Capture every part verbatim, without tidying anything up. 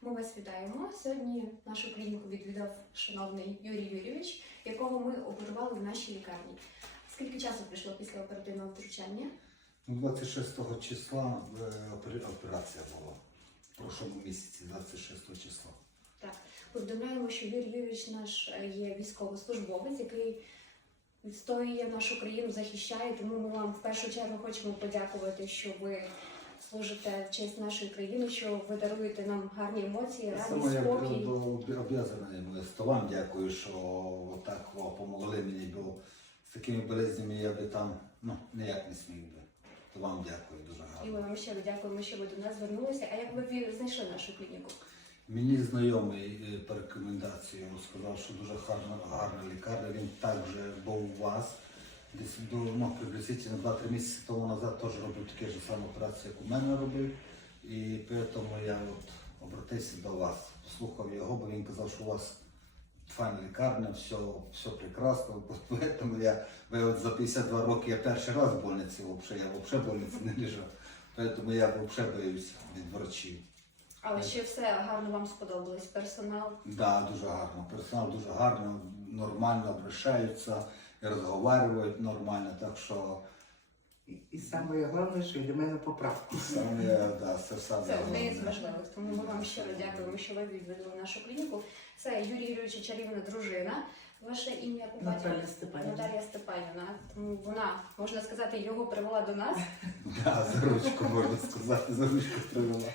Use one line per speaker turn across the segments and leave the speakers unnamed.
Ми вас вітаємо. Сьогодні нашу клініку відвідав шановний Юрій Юрійович, якого ми оперували в нашій лікарні. Скільки часу пройшло після оперативного втручання?
двадцять шостого числа операція була. В прошлому місяці, двадцять шостого числа.
Так. Повідомляємо, що Юрій Юрійович наш є військовослужбовець, який відстоює нашу країну, захищає. Тому ми вам в першу чергу хочемо подякувати, що ви служите в честь нашої країни, що ви даруєте нам гарні емоції, радість,
я
спокій.
обов'язаний, то вам дякую, що отак допомогли мені, бо з такими болезнями я би там ну, ніяк не смів би. То вам дякую дуже гарно.
І ми вам щиро дякуємо, що ви до нас звернулися. А як ви знайшли нашу клініку?
Мені знайомий по рекомендації сказав, що дуже гарна, гарна лікарня. Він також був у вас. Десь до, ну, приблизительно два-три місяці тому назад теж робив таку ж саму операцію, як у мене робив. І тому я от обратився до вас, послухав його, бо він казав, що у вас файна лікарня, все, все прекрасно. Тому я, бо я от за п'ятдесят два роки я перший раз в больниці, взагалі, я взагалі в больниці не лежав. Тому я взагалі боюся від врачів.
Але ще все гарно вам сподобалось? Персонал?
Так, да, дуже гарно. Персонал дуже гарно, нормально обращаються, розмовляють нормально, так що...
І, і саме головне, що для мене поправку.
Саме, да, це саме
Це одне із
головне.
важливих, тому ми вам щиро дякуємо, що ви відвідали нашу клініку. Це Юрій Юрійович чарівна дружина. Ваше ім'я по батькові?
Наталя Степанівна.
Наталія Степанівна. Тому вона, можна сказати, його привела до нас.
Да, за ручку, можна сказати, за ручку привела.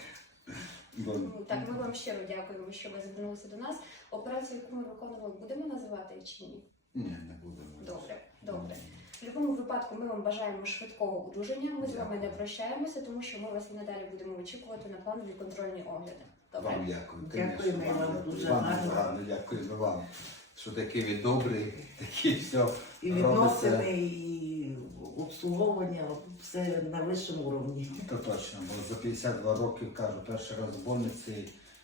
Бо-
Ну, Так, ми вам щиро дякуємо, що ви звернулися до нас. Операцію, яку ми виконували, будемо називати чи ні?
Ні, не будемо.
Добре, добре. В будь-якому випадку ми вам бажаємо швидкого одужання. Ми з вами не прощаємося, тому що ми вас і надалі будемо очікувати на планові контрольні огляди. Добре?
Вам дякую.
Дякуємо,
конечно,
вам
дякую.
дуже
Вам
гарно.
гарно, дякуємо вам, що такий ви добрий, такий все
І відносини, і обслуговування, все на вищому рівні.
Це точно, бо за п'ятдесят два роки, кажу, перший раз в больниці,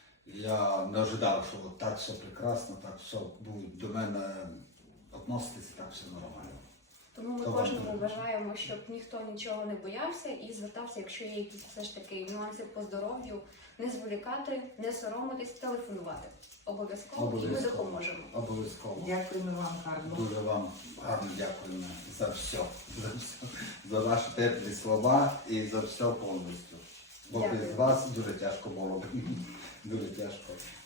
я не ожидав, що так все прекрасно, так все будуть до мене відноситися, так все нормально.
Тому ми
То
кожному
вам-
бажаємо, щоб ніхто нічого не боявся і звертався, якщо є якісь все ж таки нюанси по здоров'ю, не зволікати, не соромитись, телефонувати. Обов'язково, і ми
Обов'язково.
допоможемо.
Обов'язково.
Дякуємо вам гарно.
Дуже вам гарно дякуємо за все, за все, за ваші теплі слова і за все повністю. Бо без
Дякую.
вас дуже тяжко було б. Дуже тяжко.